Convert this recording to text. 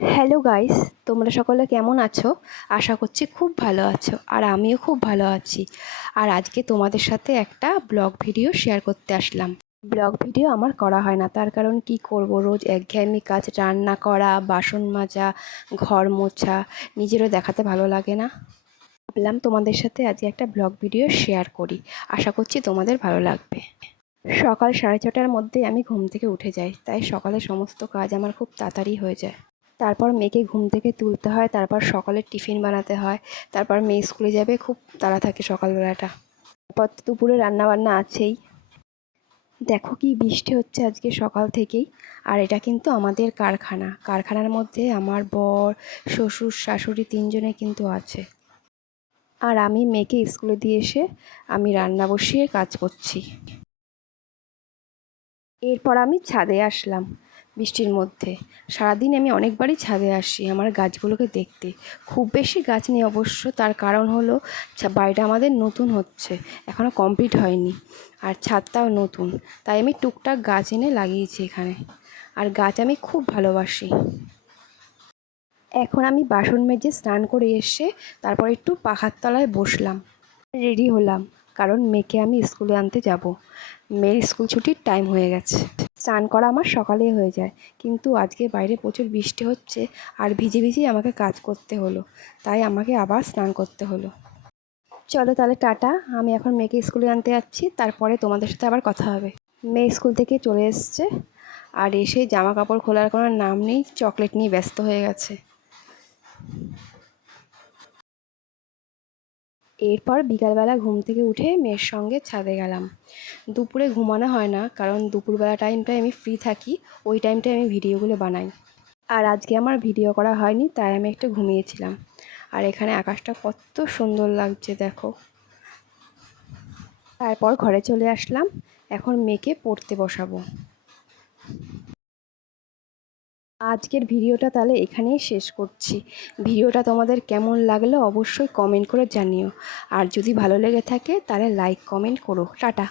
Hello guys, তোমরা সকলে কেমন আছো? আশা করছি খুব ভালো আছো, আর আমিও খুব ভালো আছি। আর আজকে তোমাদের সাথে একটা ব্লগ ভিডিও শেয়ার করতে আসলাম। ব্লগ ভিডিও আমার করা হয় না, তার কারণ কি করব, রোজ একঘেয়েমি কাজ, রান্না করা, বাসন মাজা, ঘর মোছা, নিজেরও দেখাতে ভালো লাগে না। ভাবলাম তোমাদের সাথে আজকে একটা ব্লগ ভিডিও শেয়ার করি। আশা করছি তোমাদের ভালো লাগবে। সকাল 6:30টার মধ্যে আমি ঘুম থেকে উঠে যাই, তাই সকালে সমস্ত কাজ আমার খুব তাড়াতাড়ি হয়ে যায়। তারপর মেয়েকে ঘুম থেকে তুলতে হয়, তারপর সকালের টিফিন বানাতে হয়, তারপর মেয়ে স্কুলে যাবে, খুব তাড়া থাকে সকালবেলাটা। তারপর তো দুপুরে রান্নাবান্না আছেই। দেখো কি বৃষ্টি হচ্ছে আজকে সকাল থেকেই। আর এটা কিন্তু আমাদের কারখানার মধ্যে আমার বর, শ্বশুর, শাশুড়ি তিনজনে কিন্তু আছে। আর আমি মেয়েকে স্কুলে দিয়ে এসে আমি রান্না বসিয়ে কাজ করছি। এরপর আমি ছাদে আসলাম বৃষ্টির মধ্যে। সারাদিন আমি অনেকবারই ছাদে আসি আমার গাছগুলোকে দেখতে। খুব বেশি গাছ নেই অবশ্য, তার কারণ হলো বাড়িটা আমাদের নতুন হচ্ছে, এখনও কমপ্লিট হয়নি, আর ছাদটাও নতুন, তাই আমি টুকটাক গাছ এনে লাগিয়েছি এখানে। আর গাছ আমি খুব ভালোবাসি। এখন আমি বাসন মেজে স্নান করে এসে তারপর একটু পাখার তলায় বসলাম, রেডি হলাম, কারণ মেয়েকে আমি স্কুলে আনতে যাব। মেয়ের স্কুল ছুটির টাইম হয়ে গেছে। স্নান করা আমার সকালেই হয়ে যায়, কিন্তু আজকে বাইরে প্রচুর বৃষ্টি হচ্ছে, আর ভিজে ভিজেই আমাকে কাজ করতে হলো, তাই আমাকে আবার স্নান করতে হলো। চলো তাহলে টাটা, আমি এখন মেয়েকে স্কুলে আনতে যাচ্ছি, তারপরে তোমাদের সাথে আবার কথা হবে। মেয়ে স্কুল থেকে চলে এসছে, আর এসে জামা কাপড় খোলার কোনো নাম নেই, চকলেট নিয়ে ব্যস্ত হয়ে গেছে। এরপর বিকালবেলা ঘুম থেকে উঠে মেয়ের সঙ্গে ছাদে গেলাম। দুপুরে ঘুমানো হয় না, কারণ দুপুরবেলা টাইমটায় আমি ফ্রি থাকি, ওই টাইমটায় আমি ভিডিওগুলো বানাই। আর আজকে আমার ভিডিও করা হয়নি, তাই আমি একটু ঘুমিয়েছিলাম। আর এখানে আকাশটা কত সুন্দর লাগছে দেখো। তারপর ঘরে চলে আসলাম, এখন মেয়েকে পড়তে বসাবো। আজকের ভিডিওটা তাহলে এখানেই শেষ করছি। ভিডিওটা তোমাদের কেমন লাগলো অবশ্যই কমেন্ট করে জানিও, আর যদি ভালো লেগে থাকে তাহলে লাইক কমেন্ট করো। টাটা।